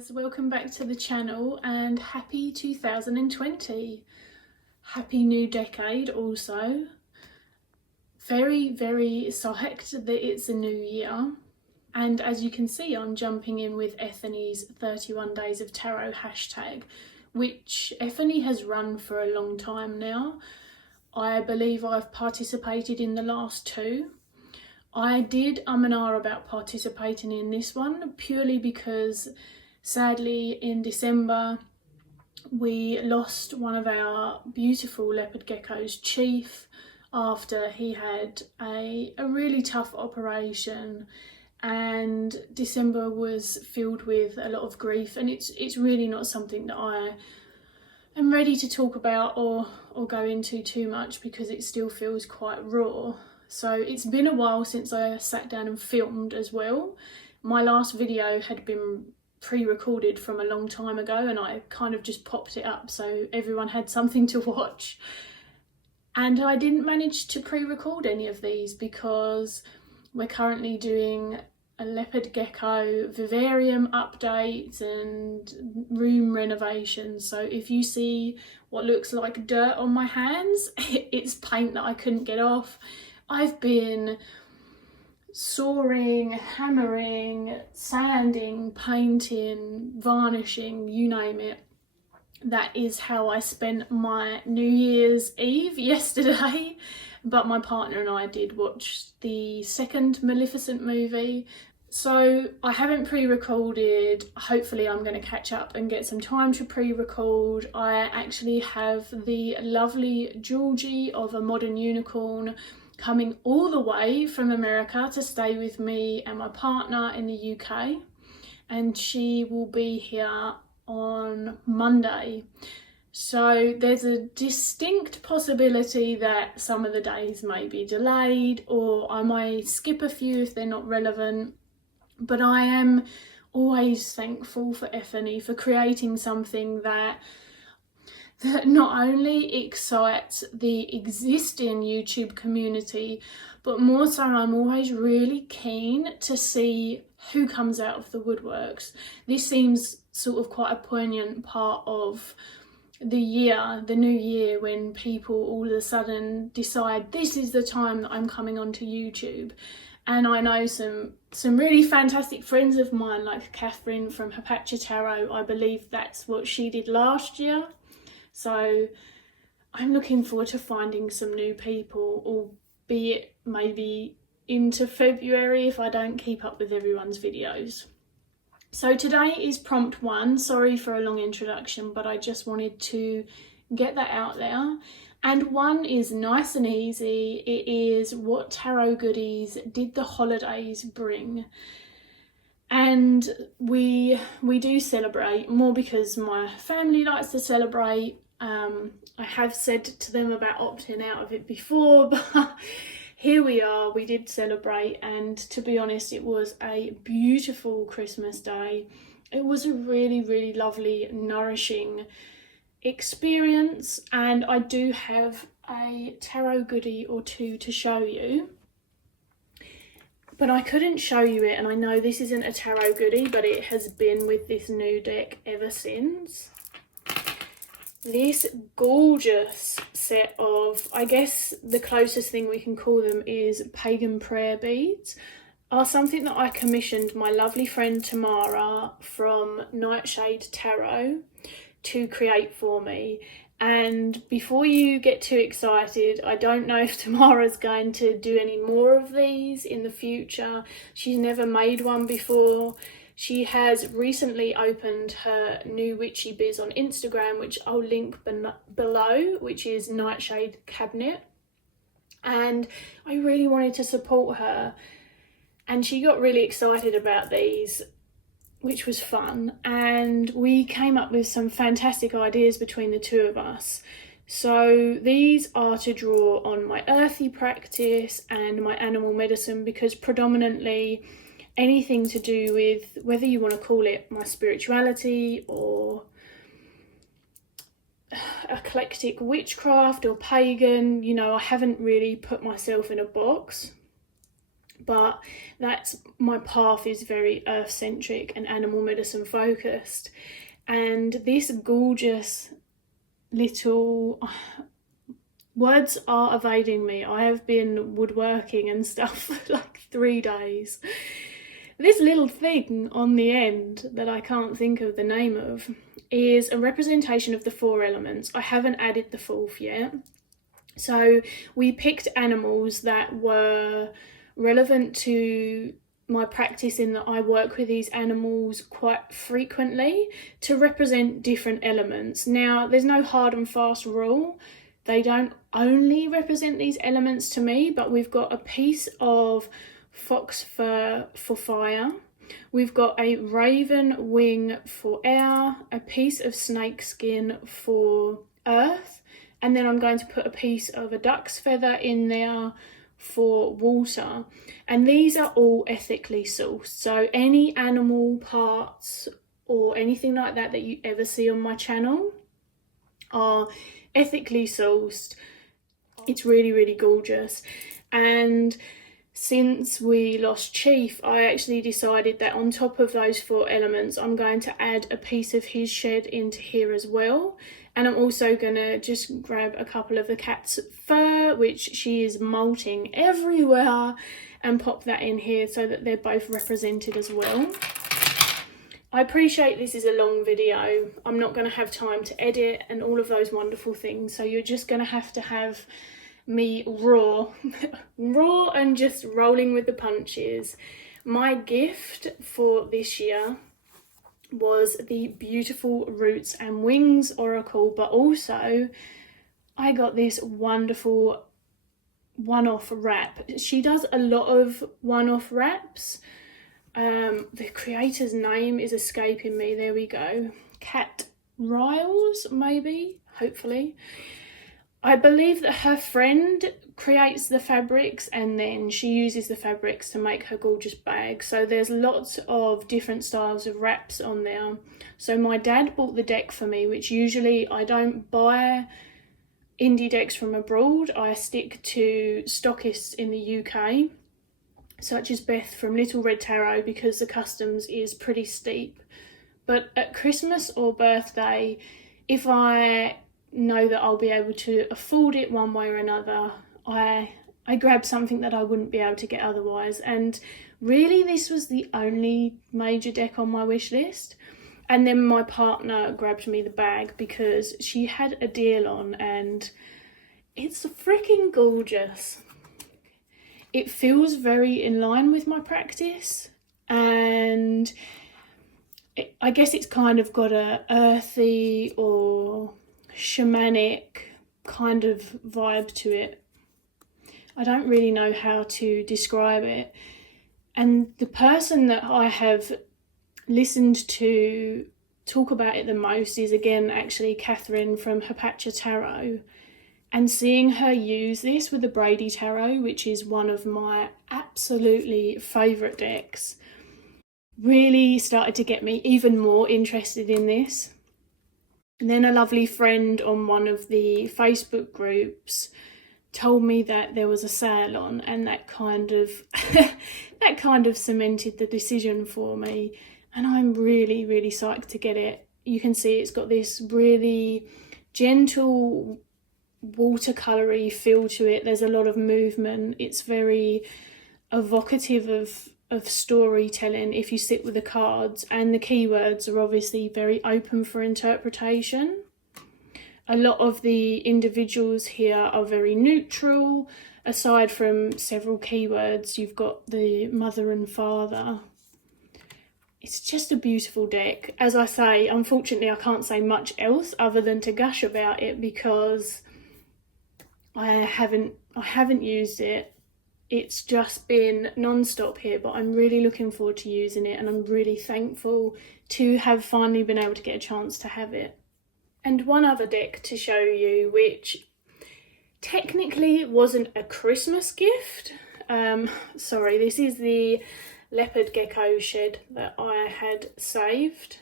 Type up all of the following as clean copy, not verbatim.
guys, welcome back to the channel and happy 2020. Happy new decade also. Very psyched that it's a new year, and as you can see I'm jumping in with Ethony's 31 days of tarot hashtag, which Ethony has run for a long time now. I believe I've participated in the last two. I did and ah about participating in this one purely because sadly in December we lost one of our beautiful leopard geckos, Chief, after he had a really tough operation, and December was filled with a lot of grief, and it's really not something that I am ready to talk about or go into too much because it still feels quite raw. So it's been a while since I sat down and filmed as well. My last video had been pre-recorded from a long time ago and I kind of just popped it up so everyone had something to watch. And I didn't manage to pre-record any of these because we're currently doing a leopard gecko vivarium updates and room renovations. So if you see what looks like dirt on my hands, it's paint that I couldn't get off. I've been sawing, hammering, sanding, painting, varnishing, you name it. That is how I spent my New Year's Eve yesterday. But my partner and I did watch the second Maleficent movie. So I haven't pre-recorded. Hopefully I'm going to catch up and get some time to pre-record. I actually have the lovely Georgie of A Modern Unicorn coming all the way from America to stay with me and my partner in the UK, and she will be here on Monday. So there's a distinct possibility that some of the days may be delayed or I may skip a few if they're not relevant, but I am always thankful for Ethony for creating something that not only excites the existing YouTube community, but more so I'm always really keen to see who comes out of the woodworks. This seems sort of quite a poignant part of the year, the new year, when people all of a sudden decide this is the time that I'm coming onto YouTube. And I know some really fantastic friends of mine, like Catherine from Hapacha Tarot. I believe that's what she did last year. So I'm looking forward to finding some new people, albeit maybe into February if I don't keep up with everyone's videos. So today is prompt 1. Sorry for a long introduction, but I just wanted to get that out there. And 1 is nice and easy. It is, what tarot goodies did the holidays bring? And we do celebrate more because my family likes to celebrate. I have said to them about opting out of it before, but here we are. We did celebrate, and to be honest, it was a beautiful Christmas day. It was a really lovely, nourishing experience, and I do have a tarot goodie or two to show you. But I couldn't show you it, and I know this isn't a tarot goodie, but it has been with this new deck ever since. This gorgeous set of, I guess the closest thing we can call them is pagan prayer beads, are something that I commissioned my lovely friend Tamara from Nightshade Tarot to create for me. And before you get too excited, I don't know if Tamara's going to do any more of these in the future. She's never made one before. She has recently opened her new witchy biz on Instagram, which I'll link below, which is Nightshade Cabinet. And I really wanted to support her. And she got really excited about these, which was fun, and we came up with some fantastic ideas between the two of us. So these are to draw on my earthy practice and my animal medicine, because predominantly anything to do with, whether you want to call it my spirituality or eclectic witchcraft or pagan, you know, I haven't really put myself in a box. but my path is very earth-centric and animal medicine focused. And this gorgeous little... words are evading me. I have been woodworking and stuff for like 3 days. This little thing on the end that I can't think of the name of is a representation of the 4 elements. I haven't added the 4th yet. So we picked animals that were relevant to my practice, in that I work with these animals quite frequently, to represent different elements. Now, there's no hard and fast rule. They don't only represent these elements to me, but we've got a piece of fox fur for fire. We've got a raven wing for air, a piece of snake skin for earth, and then I'm going to put a piece of a duck's feather in there for water. And these are all ethically sourced. So any animal parts or anything like that that you ever see on my channel are ethically sourced. It's really, really gorgeous. And since we lost Chief, I actually decided that on top of those 4 elements, I'm going to add a piece of his shed into here as well. And I'm also going to just grab a couple of the cat's fur, which she is molting everywhere, and pop that in here so that they're both represented as well. I appreciate this is a long video. I'm not going to have time to edit and all of those wonderful things. So you're just going to have me raw and just rolling with the punches. My gift for this year was the beautiful Roots and Wings Oracle, but also I got this wonderful one-off wrap. She does a lot of one-off wraps. The creator's name is escaping me. There we go. Cat Riles, maybe, hopefully. I believe that her friend creates the fabrics and then she uses the fabrics to make her gorgeous bag. So there's lots of different styles of wraps on there. So my dad bought the deck for me, which usually I don't buy indie decks from abroad. I stick to stockists in the UK, such as Beth from Little Red Tarot, because the customs is pretty steep. But at Christmas or birthday, if I know that I'll be able to afford it one way or another, I grab something that I wouldn't be able to get otherwise. And really, this was the only major deck on my wish list. And then my partner grabbed me the bag because she had a deal on, and it's freaking gorgeous. It feels very in line with my practice, and I guess it's kind of got a earthy or shamanic kind of vibe to it. I don't really know how to describe it. And the person that I have listened to talk about it the most is, again, actually Catherine from Pathfinder Tarot. And seeing her use this with the Brady Tarot, which is one of my absolutely favourite decks, really started to get me even more interested in this. And then a lovely friend on one of the Facebook groups told me that there was a sale on, and that kind of that kind of cemented the decision for me. And I'm really, really psyched to get it. You can see it's got this really gentle watercolory feel to it. There's a lot of movement. It's very evocative of storytelling if you sit with the cards, and the keywords are obviously very open for interpretation. A lot of the individuals here are very neutral. Aside from several keywords, you've got the mother and father. It's just a beautiful deck. As I say, unfortunately I can't say much else other than to gush about it because I haven't used it. It's just been non-stop here, but I'm really looking forward to using it, and I'm really thankful to have finally been able to get a chance to have it. And one other deck to show you, which technically wasn't a Christmas gift. Sorry, this is the leopard gecko shed that I had saved.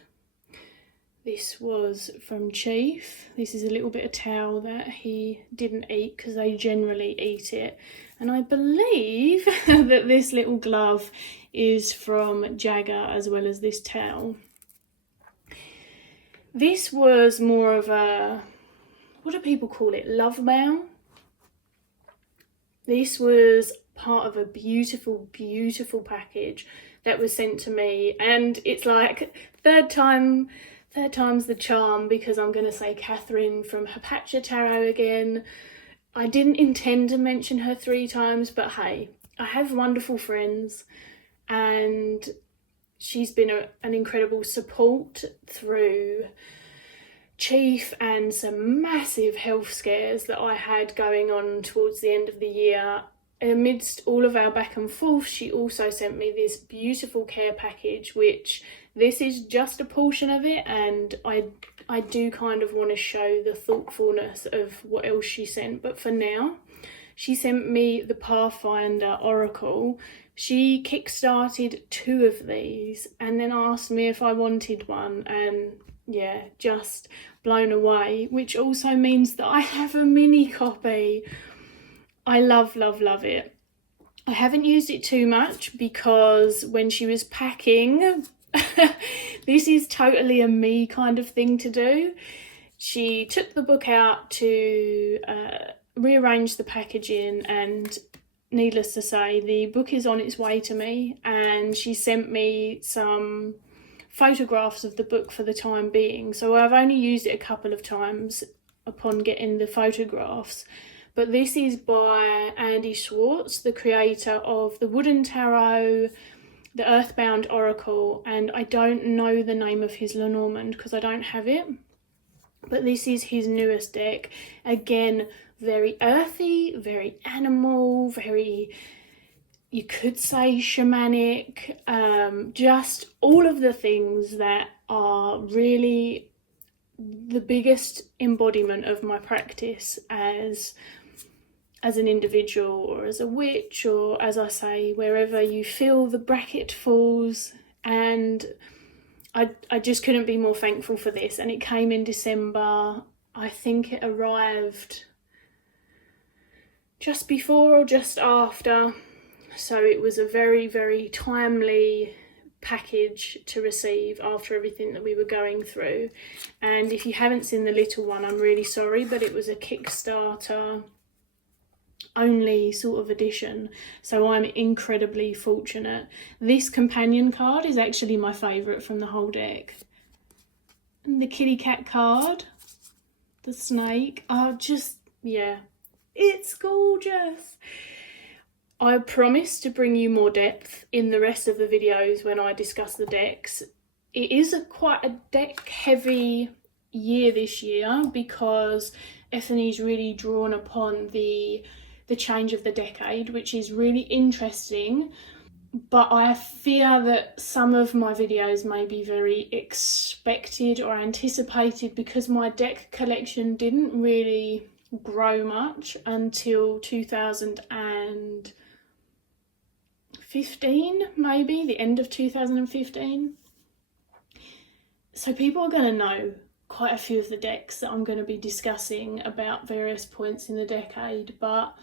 This was from Chief. This is a little bit of towel that he didn't eat because they generally eat it. And I believe that this little glove is from Jagger as well as this towel. This was more of a, what do people call it, love mail? This was part of a beautiful, beautiful package that was sent to me, and it's like third time's the charm, because I'm going to say Catherine from Hapacha Tarot again. I didn't intend to mention her 3 times, but hey, I have wonderful friends, and she's been an incredible support through Chief and some massive health scares that I had going on towards the end of the year. Amidst all of our back and forth, she also sent me this beautiful care package, which this is just a portion of it, and I do kind of want to show the thoughtfulness of what else she sent. But for now, she sent me the Pathfinder Oracle. She kickstarted 2 of these and then asked me if I wanted one, and yeah, just blown away, which also means that I have a mini copy. I love, love, love it. I haven't used it too much because when she was packing, this is totally a me kind of thing to do. She took the book out to rearrange the packaging, and needless to say, the book is on its way to me, and she sent me some photographs of the book for the time being. So I've only used it a couple of times upon getting the photographs. But this is by Andy Schwartz, the creator of the Wooden Tarot, the Earthbound Oracle, and I don't know the name of his Lenormand because I don't have it. But this is his newest deck. Again, very earthy, very animal, very, you could say, shamanic. Just all of the things that are really the biggest embodiment of my practice as an individual, or as a witch, or, as I say, wherever you feel the bracket falls. And I just couldn't be more thankful for this. And it came in December. I think it arrived just before or just after. So it was a very, very timely package to receive after everything that we were going through. And if you haven't seen the little one, I'm really sorry, but it was a Kickstarter only sort of edition, so I'm incredibly fortunate. This companion card is actually my favourite from the whole deck. And the kitty cat card, the snake, yeah, it's gorgeous. I promise to bring you more depth in the rest of the videos when I discuss the decks. It is quite a deck heavy year this year, because Ethony's really drawn upon the change of the decade, which is really interesting. But I fear that some of my videos may be very expected or anticipated, because my deck collection didn't really grow much until 2015, maybe the end of 2015. So people are going to know quite a few of the decks that I'm going to be discussing about various points in the decade, but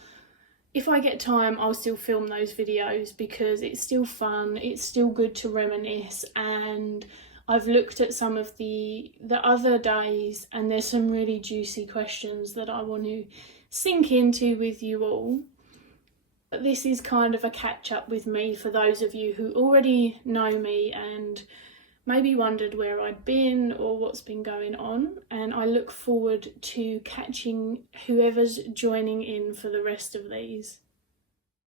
if I get time, I'll still film those videos because it's still fun, it's still good to reminisce, and I've looked at some of the other days, and there's some really juicy questions that I want to sink into with you all. But this is kind of a catch up with me for those of you who already know me and maybe wondered where I'd been or what's been going on, and I look forward to catching whoever's joining in for the rest of these.